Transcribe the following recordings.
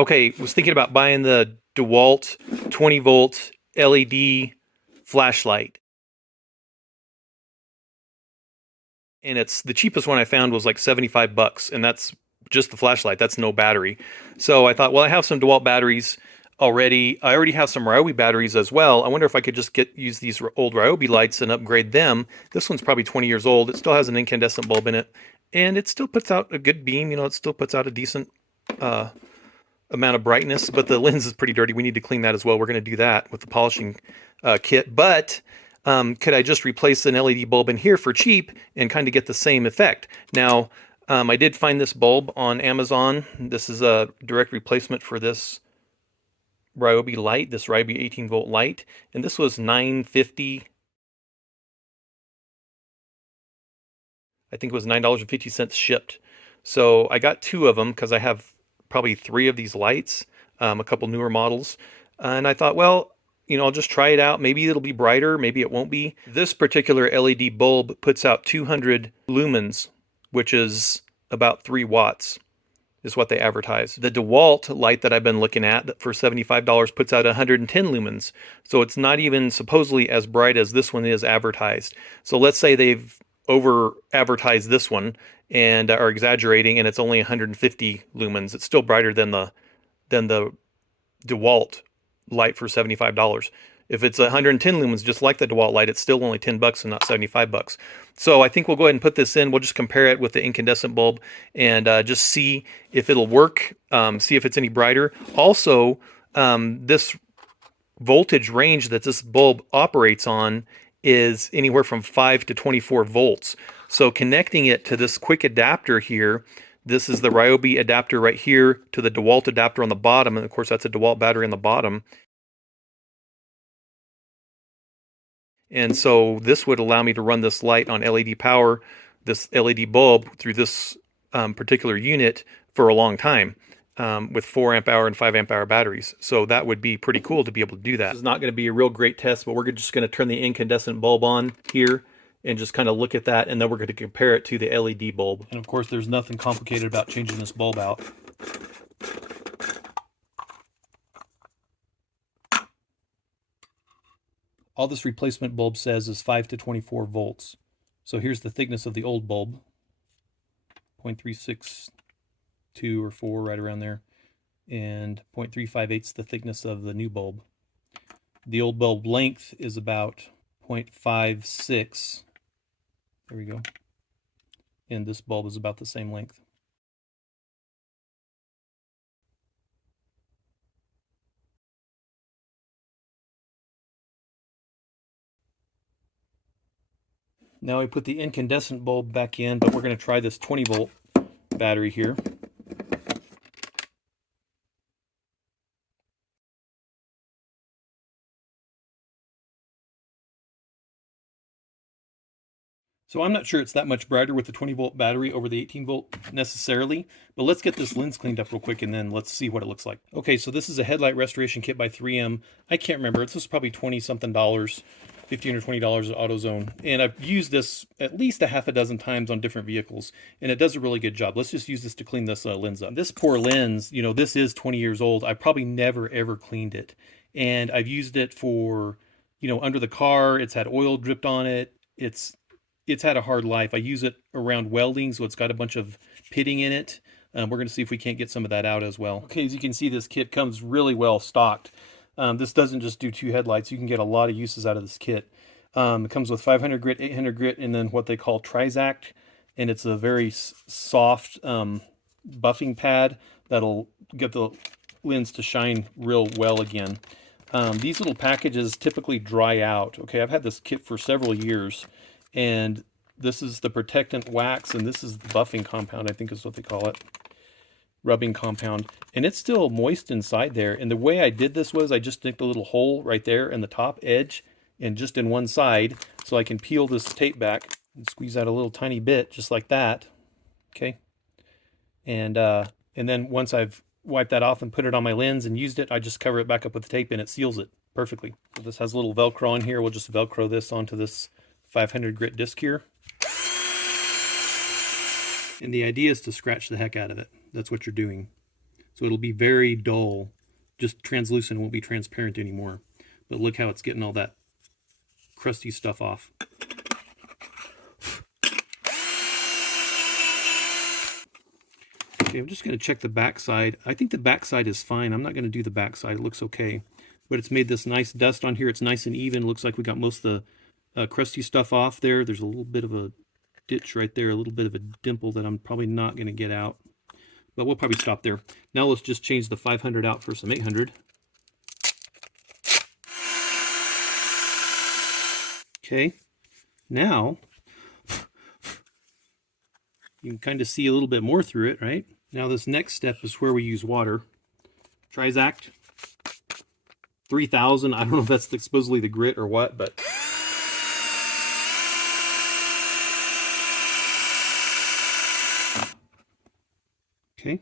Okay, was thinking about buying the DeWalt 20 volt LED flashlight. And it's the cheapest one I found was like 75 bucks, and that's just the flashlight. That's no battery. So I thought, well, I have some DeWalt batteries already. I already have some Ryobi batteries as well. I wonder if I could just use these old Ryobi lights and upgrade them. This one's probably 20 years old. It still has an incandescent bulb in it, and it still puts out a good beam. You know, it still puts out a decent amount of brightness, but the lens is pretty dirty. We need to clean that as well. We're going to do that with the polishing kit. But could I just replace an LED bulb in here for cheap and kind of get the same effect? Now, I did find this bulb on Amazon. This is a direct replacement for this Ryobi light, this Ryobi 18 volt light, and this was $9.50. I think it was $9.50 shipped. So I got two of them because I have probably three of these lights, a couple newer models. And I thought, well, you know, I'll just try it out. Maybe it'll be brighter, maybe it won't be. This particular LED bulb puts out 200 lumens, which is about 3 watts, is what they advertise. The DeWalt light that I've been looking at for $75 puts out 110 lumens. So it's not even supposedly as bright as this one is advertised. So let's say they've over advertised this one and are exaggerating, and it's only 150 lumens. It's still brighter than the DeWalt light for $75. If it's 110 lumens, just like the DeWalt light, it's still only 10 bucks and not 75 bucks. So I think we'll go ahead and put this in. We'll just compare it with the incandescent bulb and just see if it'll work, see if it's any brighter. Also, this voltage range that this bulb operates on is anywhere from 5 to 24 volts. So connecting it to this quick adapter here, this is the Ryobi adapter right here to the DeWalt adapter on the bottom, and of course that's a DeWalt battery on the bottom. And so this would allow me to run this light on LED power, this LED bulb through this particular unit for a long time with 4 amp hour and 5 amp hour batteries. So that would be pretty cool to be able to do that. This is not going to be a real great test, but we're just going to turn the incandescent bulb on here and just kind of look at that, and then we're going to compare it to the LED bulb. And of course, there's nothing complicated about changing this bulb out. All this replacement bulb says is 5 to 24 volts. So here's the thickness of the old bulb, 0.362 or 4, right around there, and 0.358 the thickness of the new bulb. The old bulb length is about 0.56. There we go. And this bulb is about the same length. Now I put the incandescent bulb back in, but we're going to try this 20 volt battery here. So I'm not sure it's that much brighter with the 20 volt battery over the 18 volt necessarily, but let's get this lens cleaned up real quick and then let's see what it looks like. Okay, so this is a headlight restoration kit by 3M. I can't remember, this was probably 20 something dollars, $15 or $20 at AutoZone. And I've used this at least a half a dozen times on different vehicles, and it does a really good job. Let's just use this to clean this lens up. This poor lens, you know, this is 20 years old. I probably never ever cleaned it. And I've used it for, you know, under the car. It's had oil dripped on it. It's had a hard life. I use it around welding, so it's got a bunch of pitting in it. We're going to see if we can't get some of that out as well. Okay, as you can see, this kit comes really well stocked. This doesn't just do 2 headlights. You can get a lot of uses out of this kit. It comes with 500 grit, 800 grit, and then what they call Trizact, and it's a very soft buffing pad that'll get the lens to shine real well again. These little packages typically dry out. Okay, I've had this kit for several years, and this is the protectant wax, and this is the buffing compound, I think is what they call it, rubbing compound, and it's still moist inside there. And the way I did this was I just nicked a little hole right there in the top edge and just in one side, so I can peel this tape back and squeeze out a little tiny bit just like that. Okay, and then once I've wiped that off and put it on my lens and used it, I just cover it back up with the tape and it seals it perfectly. So this has a little Velcro on here. We'll just Velcro this onto this 500 grit disc here. And the idea is to scratch the heck out of it. That's what you're doing. So it'll be very dull, just translucent, won't be transparent anymore. But look how it's getting all that crusty stuff off. Okay, I'm just going to check the back side. I think the back side is fine. I'm not going to do the back side. It looks okay. But it's made this nice dust on here. It's nice and even. Looks like we got most of the crusty stuff off there. There's a little bit of a ditch right there, a little bit of a dimple that I'm probably not going to get out. But we'll probably stop there. Now let's just change the 500 out for some 800. Okay, now you can kind of see a little bit more through it, right? Now this next step is where we use water. Trizact 3000. I don't know if that's supposedly the grit or what, but okay.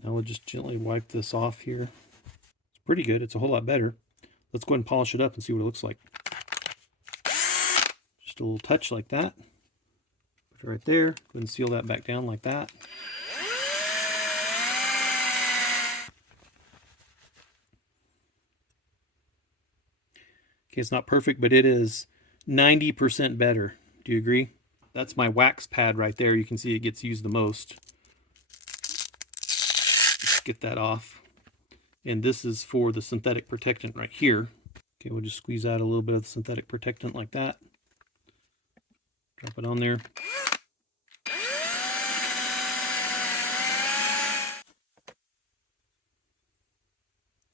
Now we'll just gently wipe this off here. It's pretty good. It's a whole lot better. Let's go ahead and polish it up and see what it looks like. Just a little touch like that. Put it right there. Go ahead and seal that back down like that. Okay, it's not perfect, but it is 90% better. Do you agree? That's my wax pad right there. You can see it gets used the most. Let's get that off. And this is for the synthetic protectant right here. Okay, we'll just squeeze out a little bit of the synthetic protectant like that. Drop it on there.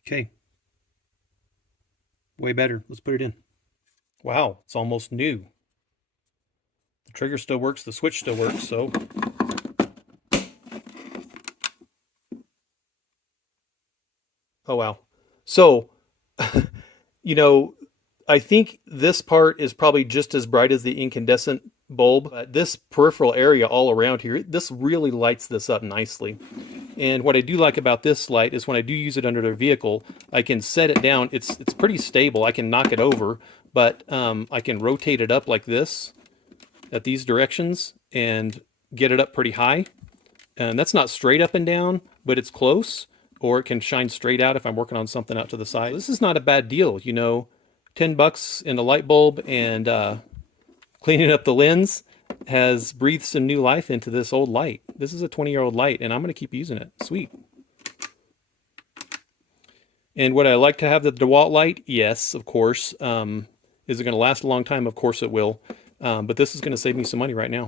Okay. Way better. Let's put it in. Wow, it's almost new. The trigger still works, the switch still works, so. Oh, wow. So, you know, I think this part is probably just as bright as the incandescent bulb. But this peripheral area all around here, this really lights this up nicely. And what I do like about this light is when I do use it under the vehicle, I can set it down. It's pretty stable. I can knock it over, but I can rotate it up like this at these directions and get it up pretty high. And that's not straight up and down, but it's close. Or it can shine straight out if I'm working on something out to the side. This is not a bad deal, you know. $10 in a light bulb and cleaning up the lens has breathed some new life into this old light. This is a 20-year-old light, and I'm going to keep using it. Sweet. And would I like to have the DeWalt light? Yes, of course. Is it going to last a long time? Of course it will. But this is going to save me some money right now.